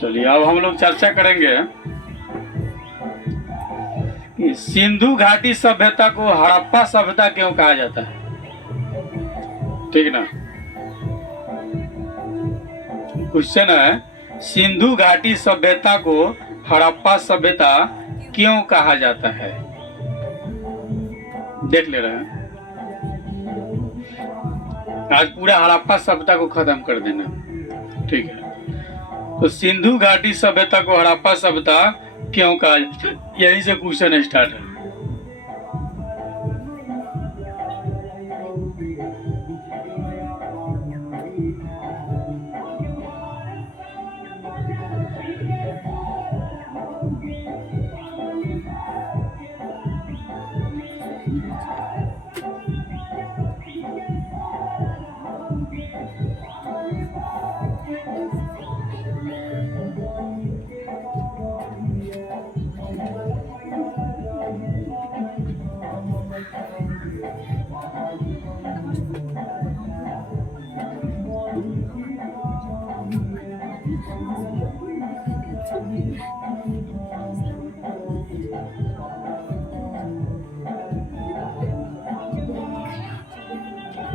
चलिए अब हम लोग चर्चा करेंगे कि सिंधु घाटी सभ्यता को हड़प्पा सभ्यता क्यों कहा जाता है। ठीक ना, क्वेश्चन है सिंधु घाटी सभ्यता को हड़प्पा सभ्यता क्यों कहा जाता है। देख ले रहे हैं, आज पूरा हड़प्पा सभ्यता को खत्म कर देना। ठीक है, तो सिंधु घाटी सभ्यता को हड़प्पा सभ्यता क्यों कहा, यहीं से क्वेश्चन स्टार्ट है।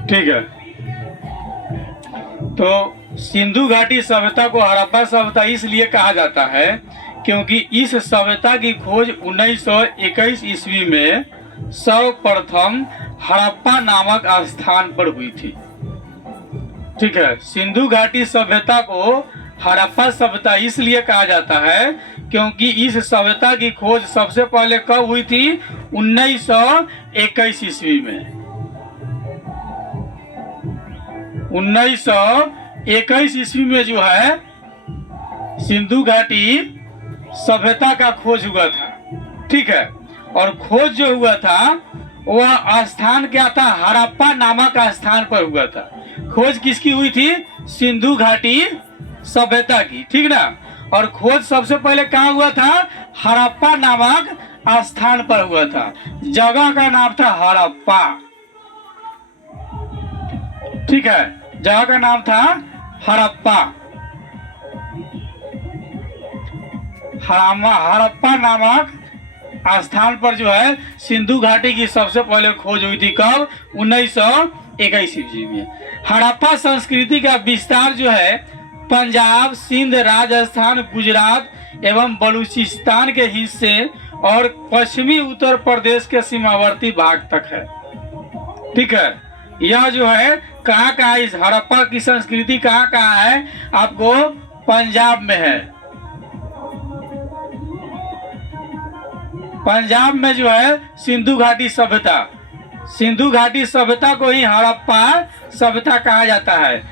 ठीक है, तो सिंधु घाटी सभ्यता को हड़प्पा सभ्यता इसलिए कहा जाता है क्योंकि इस सभ्यता की खोज 1921 ईस्वी में सर्वप्रथम हड़प्पा नामक स्थान पर हुई थी। ठीक है, सिंधु घाटी सभ्यता को हड़प्पा सभ्यता इसलिए कहा जाता है क्योंकि इस सभ्यता की खोज सबसे पहले कब हुई थी, 1921 ईस्वी में। 1921 ईस्वी में जो है सिंधु घाटी सभ्यता का खोज हुआ था। ठीक है, और खोज जो हुआ था वह स्थान क्या था, हड़प्पा नामक स्थान पर हुआ था। खोज किसकी हुई थी, सिंधु घाटी सभ्यता की। ठीक ना, और खोज सबसे पहले कहाँ हुआ था, हड़प्पा नामक स्थान पर हुआ था। जगह का नाम था हड़प्पा। ठीक है, जगह का नाम था हड़प्पा। हड़प्पा नामक स्थान पर जो है सिंधु घाटी की सबसे पहले खोज हुई थी। कब, 1921 ईस्वी में। हड़प्पा संस्कृति का विस्तार जो है पंजाब, सिंध, राजस्थान, गुजरात एवं बलूचिस्तान के हिस्से और पश्चिमी उत्तर प्रदेश के सीमावर्ती भाग तक है। ठीक है, यह जो है कहाँ इस हड़प्पा की संस्कृति कहाँ है, आपको पंजाब में है। पंजाब में जो है सिंधु घाटी सभ्यता, सिंधु घाटी सभ्यता को ही हड़प्पा सभ्यता कहा जाता है।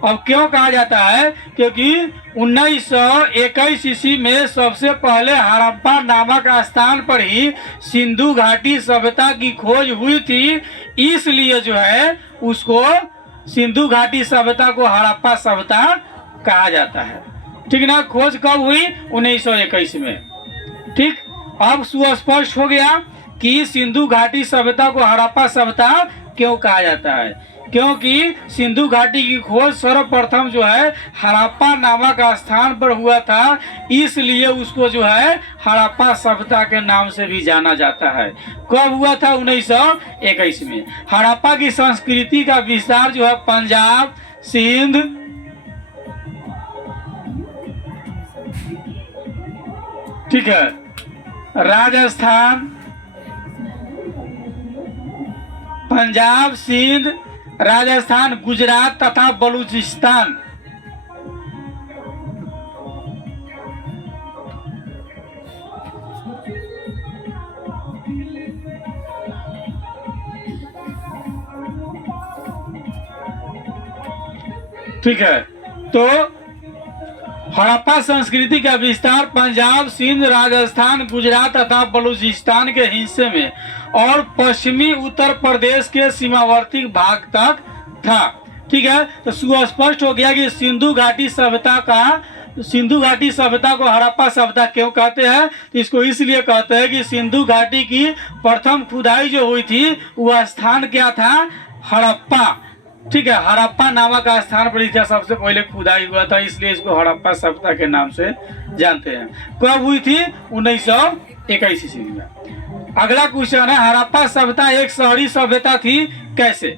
अब क्यों कहा जाता है, क्योंकि 1921 ईस्वी में सबसे पहले हड़प्पा नामक स्थान पर ही सिंधु घाटी सभ्यता की खोज हुई थी, इसलिए जो है उसको सिंधु घाटी सभ्यता को हड़प्पा सभ्यता कहा जाता है। ठीक ना, खोज कब हुई, 1921 में। ठीक, अब सुस्पष्ट हो गया कि सिंधु घाटी सभ्यता को हड़प्पा सभ्यता क्यों कहा जाता है, क्योंकि सिंधु घाटी की खोज सर्वप्रथम जो है हड़प्पा नामक स्थान पर हुआ था, इसलिए उसको जो है हड़प्पा सभ्यता के नाम से भी जाना जाता है। कब हुआ था, 1921 में। हड़प्पा की संस्कृति का विस्तार जो है पंजाब, सिंध, ठीक है, राजस्थान, पंजाब, सिंध, राजस्थान, गुजरात तथा बलूचिस्तान ठीक है, तो हड़प्पा संस्कृति का विस्तार पंजाब, सिंध, राजस्थान, गुजरात तथा बलूचिस्तान के हिस्से में और पश्चिमी उत्तर प्रदेश के सीमावर्ती भाग तक था। ठीक है, तो सुस्पष्ट हो गया कि सिंधु घाटी सभ्यता को हड़प्पा सभ्यता क्यों कहते हैं, तो इसको इसलिए कहते हैं कि सिंधु घाटी की प्रथम खुदाई जो हुई थी वह स्थान क्या था, हड़प्पा। ठीक है, हड़प्पा नामक स्थान पर इसका सबसे पहले खुदाई हुआ था, इसलिए इसको हड़प्पा सभ्यता के नाम से जानते हैं। कब हुई थी? 1921 ईस्वी में। अगला क्वेश्चन है, हड़प्पा सभ्यता एक शहरी सभ्यता थी कैसे?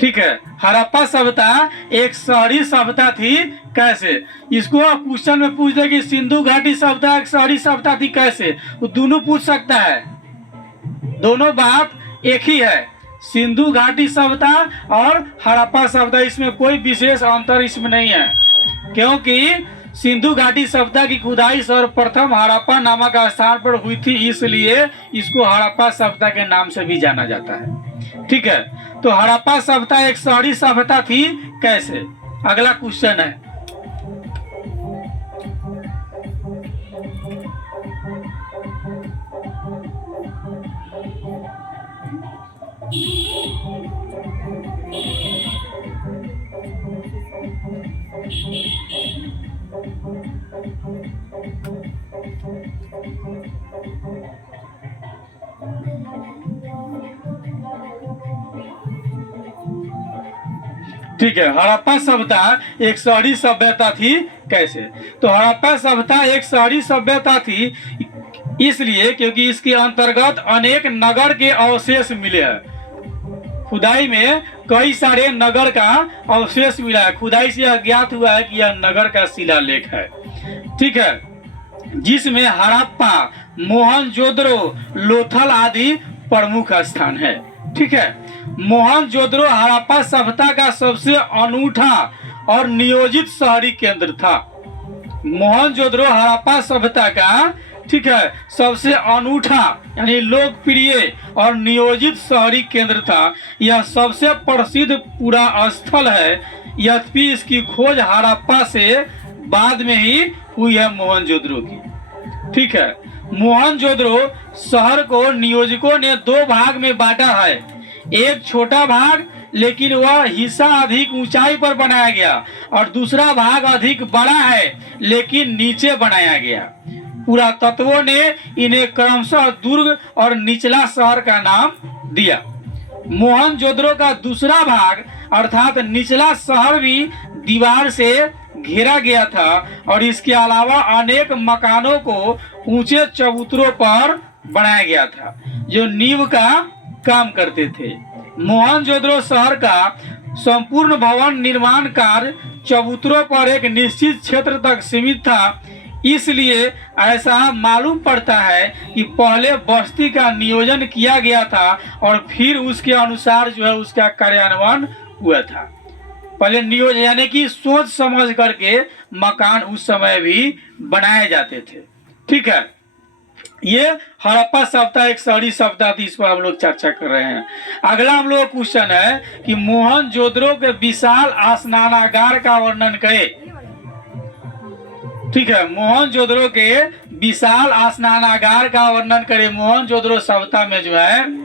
ठीक है, हड़प्पा सभ्यता एक शहरी सभ्यता थी कैसे? इसको क्वेश्चन में पूछ दे कि सिंधु घाटी सभ्यता एक शहरी सभ्यता थी कैसे, वो दोनों पूछ सकता है। दोनों बात एक ही है, सिंधु घाटी सभ्यता और हड़प्पा सभ्यता, इसमें कोई विशेष अंतर इसमें नहीं है, क्योंकि सिंधु घाटी सभ्यता की खुदाई सर्वप्रथम हड़प्पा नामक स्थान पर हुई थी, इसलिए इसको हड़प्पा सभ्यता के नाम से भी जाना जाता है। ठीक है, तो हड़प्पा सभ्यता एक शहरी सभ्यता थी कैसे? अगला क्वेश्चन है, ठीक है, हड़प्पा सभ्यता एक शहरी सभ्यता थी कैसे? तो हड़प्पा सभ्यता एक शहरी सभ्यता थी इसलिए क्योंकि इसके अंतर्गत अनेक नगर के अवशेष मिले हैं। खुदाई में कई सारे नगर का अवशेष मिला है। खुदाई से यह ज्ञात हुआ है कि यह नगर का शिलालेख है। ठीक है, जिसमें हड़प्पा, मोहनजोदड़ो, लोथल आदि प्रमुख स्थान है। ठीक है, मोहनजोदड़ो हड़प्पा सभ्यता का सबसे अनूठा और नियोजित शहरी केंद्र था। मोहनजोदड़ो हड़प्पा सभ्यता का, ठीक है, सबसे अनूठा यानी लोकप्रिय और नियोजित शहरी केंद्र था। यह सबसे प्रसिद्ध पूरा स्थल है, यद्यपि इसकी खोज हड़प्पा से बाद में ही हुई है मोहनजोदड़ो की। ठीक है, मोहनजोदड़ो शहर को नियोजकों ने दो भाग में बांटा है। एक छोटा भाग, लेकिन वह हिस्सा अधिक ऊंचाई पर बनाया गया, और दूसरा भाग अधिक बड़ा है लेकिन नीचे बनाया गया। पुरातत्वों ने इन्हें क्रमशः दुर्ग और निचला शहर का नाम दिया। मोहनजोदड़ो का दूसरा भाग अर्थात निचला शहर भी दीवार से घेरा गया था, और इसके अलावा अनेक मकानों को ऊंचे चबूतरों पर बनाया गया था जो नींव का काम करते थे। मोहनजोदड़ो शहर का संपूर्ण भवन निर्माण कार्य चबूतरों पर एक निश्चित क्षेत्र तक सीमित था, इसलिए ऐसा मालूम पड़ता है कि पहले बस्ती का नियोजन किया गया था और फिर उसके अनुसार जो है उसका कार्यान्वयन हुआ था। पहले नियोजन यानी कि सोच समझ करके मकान उस समय भी बनाए जाते थे। ठीक है, ये हड़प्पा सभ्यता एक शहरी सभ्यता थी, इस पर हम लोग चर्चा कर रहे हैं। अगला हम लोग क्वेश्चन है कि मोहनजोदड़ो के विशाल स्नानागार का वर्णन करें। ठीक है, मोहनजोदड़ो के विशाल स्नानागार का वर्णन करें। मोहनजोदड़ो सभ्यता में जो है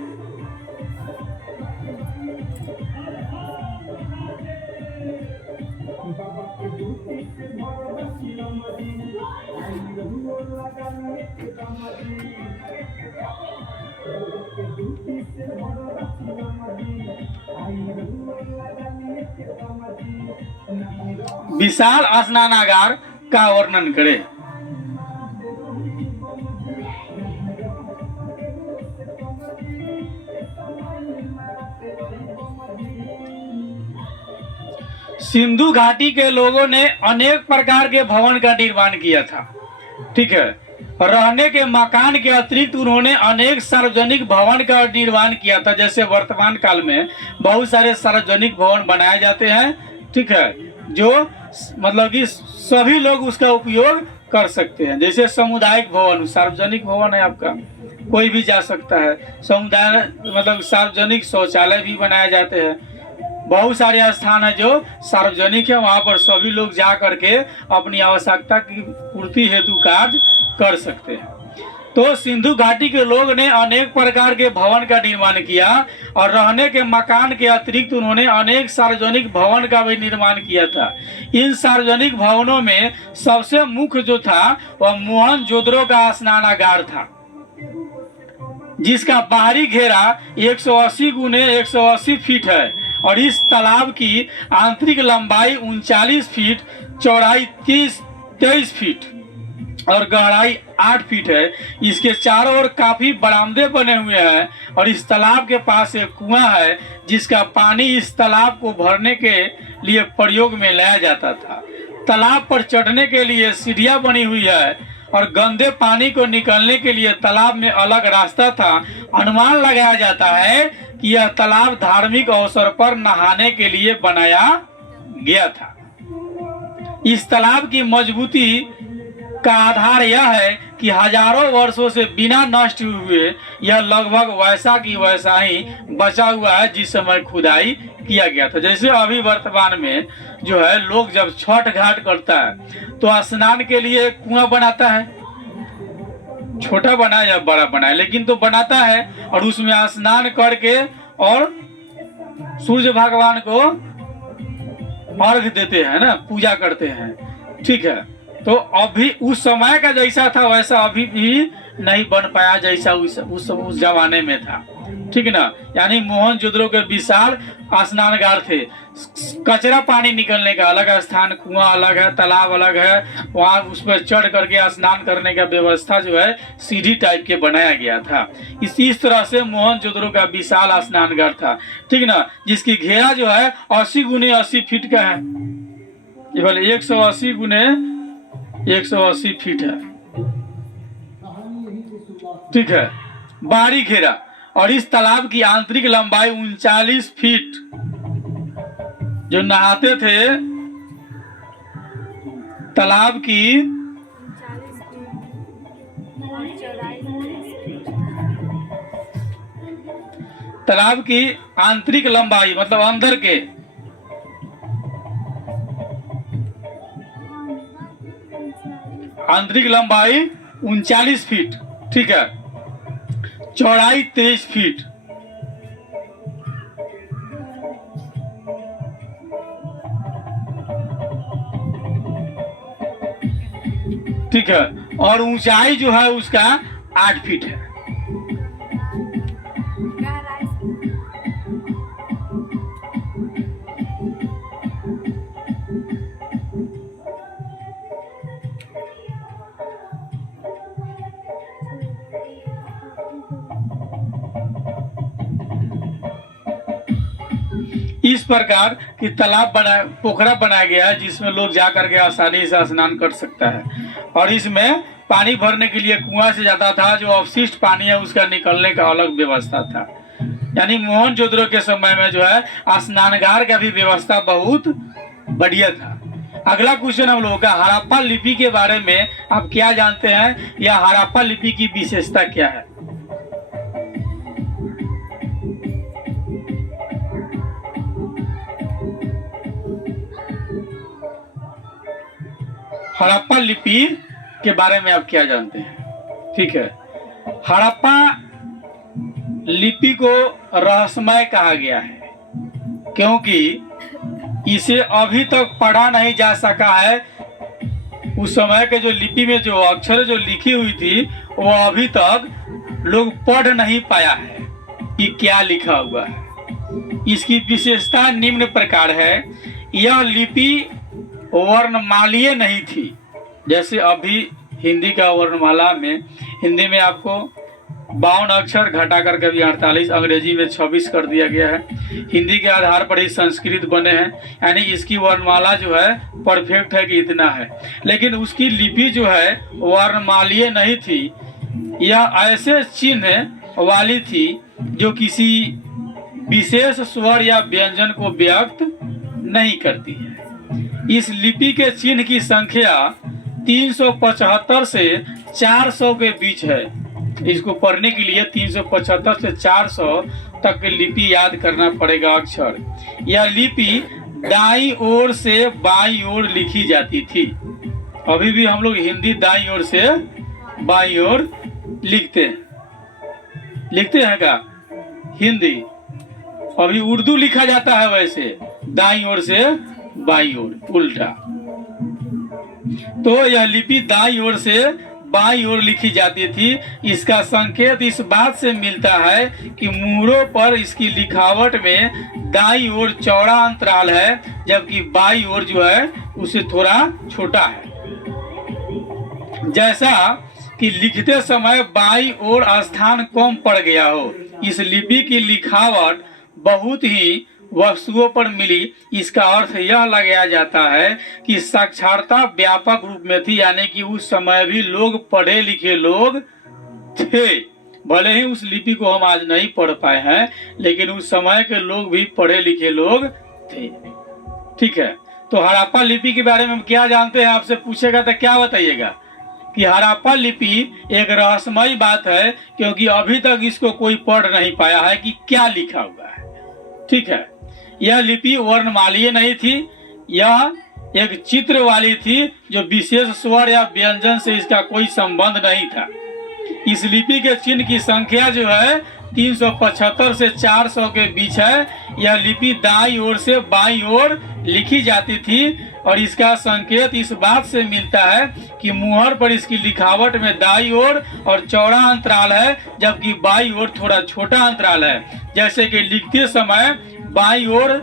विशाल स्नानागार का वर्णन करें। सिंधु घाटी के लोगों ने अनेक प्रकार के भवन का निर्माण किया था। ठीक है, रहने के मकान के अतिरिक्त उन्होंने अनेक सार्वजनिक भवन का निर्माण किया था। जैसे वर्तमान काल में बहुत सारे सार्वजनिक भवन बनाए जाते हैं, ठीक है, जो मतलब कि सभी लोग उसका उपयोग कर सकते हैं। जैसे सामुदायिक भवन, सार्वजनिक भवन है आपका, कोई भी जा सकता है। समुदाय मतलब सार्वजनिक शौचालय भी बनाए जाते हैं। बहुत सारे स्थान है जो सार्वजनिक है, वहाँ पर सभी लोग जा करके अपनी आवश्यकता की पूर्ति हेतु कार्य कर सकते हैं। तो सिंधु घाटी के लोग ने अनेक प्रकार के भवन का निर्माण किया, और रहने के मकान के अतिरिक्त उन्होंने अनेक सार्वजनिक भवन का भी निर्माण किया था। इन सार्वजनिक भवनों में सबसे मुख्य जो था वह मोहनजोदड़ो का स्नानागार था, जिसका बाहरी घेरा 180 गुने 180 फीट है और इस तालाब की आंतरिक लंबाई 39 फीट, चौड़ाई 23 फीट और गहराई 8 फीट है। इसके चारों ओर काफी बरामदे बने हुए हैं और इस तालाब के पास एक कुआं है जिसका पानी इस तालाब को भरने के लिए प्रयोग में लाया जाता था। तालाब पर चढ़ने के लिए सीढ़ियां बनी हुई है और गंदे पानी को निकलने के लिए तालाब में अलग रास्ता था। अनुमान लगाया जाता है कि यह तालाब धार्मिक अवसर पर नहाने के लिए बनाया गया था। इस तालाब की मजबूती का आधार यह है कि हजारों वर्षों से बिना नष्ट हुए यह लगभग वैसा की वैसा ही बचा हुआ है जिस समय खुदाई किया गया था। जैसे अभी वर्तमान में जो है लोग जब छठ घाट करता है तो स्नान के लिए कुआं बनाता है, छोटा बनाए या बड़ा बनाए लेकिन तो बनाता है और उसमें स्नान करके और सूर्य भगवान को अर्घ देते हैं ना, पूजा करते हैं। ठीक है, तो अभी उस समय का जैसा था वैसा अभी भी नहीं बन पाया जैसा उस जमाने में था। ठीक ना, यानी मोहनजोदड़ो के विशाल स्नानगार थे। कचरा पानी निकलने का अलग स्थान, कुआं अलग है, तालाब अलग है, वहाँ उस पर चढ़ करके स्नान करने का व्यवस्था जो है सीढ़ी टाइप के बनाया गया था। इस तरह से मोहनजोदड़ो का विशाल स्नानगार था। ठीक ना, जिसकी घेरा जो है 80 गुने 80 फीट का है, केवल 180 गुने 180 फीट है। ठीक है, बाहरी घेरा। और इस तालाब की आंतरिक लंबाई 39 फीट। जो नहाते थे तालाब की आंतरिक लंबाई मतलब अंदर के आंतरिक लंबाई 39 फीट। ठीक है, चौड़ाई 23 फीट। ठीक है, और ऊंचाई जो है उसका 8 फीट है। इस प्रकार की तालाब पोखरा बनाया गया है जिसमें लोग जा करके आसानी से स्नान कर सकता है। और इसमें पानी भरने के लिए कुआं से जाता था, जो अवशिष्ट पानी है उसका निकलने का अलग व्यवस्था था। यानी मोहनजोदड़ो के समय में जो है स्नानगार का भी व्यवस्था बहुत बढ़िया था। अगला क्वेश्चन हम लोगों का हड़प्पा लिपि के बारे में आप क्या जानते हैं, या हड़प्पा लिपि की विशेषता क्या है? हड़प्पा लिपि के बारे में आप क्या जानते हैं? ठीक है, हड़प्पा लिपि को रहस्यमय कहा गया है क्योंकि इसे अभी तक पढ़ा नहीं जा सका है। उस समय के जो लिपि में जो अक्षर जो लिखी हुई थी वो अभी तक लोग पढ़ नहीं पाया है कि क्या लिखा हुआ है। इसकी विशेषता निम्न प्रकार है। यह लिपि वर्णमालीय नहीं थी, जैसे अभी हिंदी का वर्णमाला में हिंदी में आपको 52 अक्षर घटा कर कभी 48, अंग्रेजी में 26 कर दिया गया है। हिंदी के आधार पर ही संस्कृत बने हैं, यानी इसकी वर्णमाला जो है परफेक्ट है कि इतना है, लेकिन उसकी लिपि जो है वर्णमालीय नहीं थी। यह ऐसे चिन्ह वाली थी जो किसी विशेष स्वर या व्यंजन को व्यक्त नहीं करती है। इस लिपि के चिन्ह की संख्या 375 से 400 के बीच है। इसको पढ़ने के लिए 375 से 400 तक की लिपि याद करना पड़ेगा अक्षर। यह लिपि दाईं ओर से बाईं ओर लिखी जाती थी। अभी भी हम लोग हिंदी दाईं ओर से बाईं ओर लिखते हैं क्या हिंदी? अभी उर्दू लिखा जाता है वैसे दाईं ओर से बाईं ओर उल्टा। तो यह लिपि दाईं ओर से बाईं ओर लिखी जाती थी। इसका संकेत इस बात से मिलता है कि मुहरों पर इसकी लिखावट में दाईं ओर चौड़ा अंतराल है, जबकि बाईं ओर जो है उसे थोड़ा छोटा है। जैसा कि लिखते समय बाईं ओर स्थान कम पड़ गया हो। इस लिपि की लिखावट बहुत ही वस्तुओं पर मिली। इसका अर्थ यह लगाया जाता है कि साक्षरता व्यापक रूप में थी, यानी कि उस समय भी लोग पढ़े लिखे लोग थे। भले ही उस लिपि को हम आज नहीं पढ़ पाए हैं, लेकिन उस समय के लोग भी पढ़े लिखे लोग थे। ठीक है, तो हड़प्पा लिपि के बारे में क्या जानते हैं? आपसे पूछेगा तो क्या बताइएगा? कि हड़प्पा लिपि एक रहस्यमयी बात है, क्योंकि अभी तक इसको कोई पढ़ नहीं पाया है कि क्या लिखा हुआ है। ठीक है, यह लिपि वर्णमालीय नहीं थी, यह एक चित्र वाली थी, जो विशेष स्वर या व्यंजन से इसका कोई संबंध नहीं था। इस लिपि के चिन्ह की संख्या जो है 375 से 400 के बीच है। यह लिपि दाईं ओर से बाईं ओर लिखी जाती थी और इसका संकेत इस बात से मिलता है कि मुहर पर इसकी लिखावट में दाईं ओर और चौड़ा अंतराल है, जबकि बाईं ओर थोड़ा छोटा अंतराल है। जैसे कि लिखते समय बाईं ओर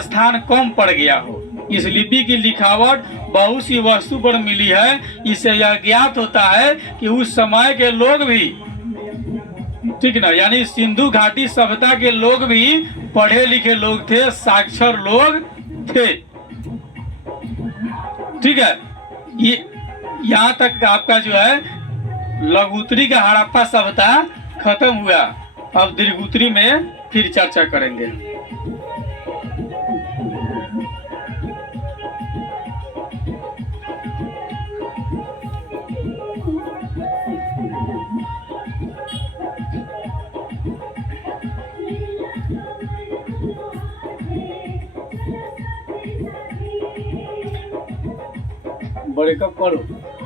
स्थान कम पड़ गया हो। इस लिपि की लिखावट बहुत सी वस्तु पर मिली है। इससे यह ज्ञात होता है कि उस समय के लोग भी, ठीक ना, यानी सिंधु घाटी सभ्यता के लोग भी पढ़े लिखे लोग थे, साक्षर लोग थे। ठीक है, ये यहाँ तक आपका जो है लघुत्तरी का हड़प्पा सभ्यता खत्म हुआ। अब दीर्घोत्तरी में फिर चर्चा करेंगे। ब्रेकअप करो।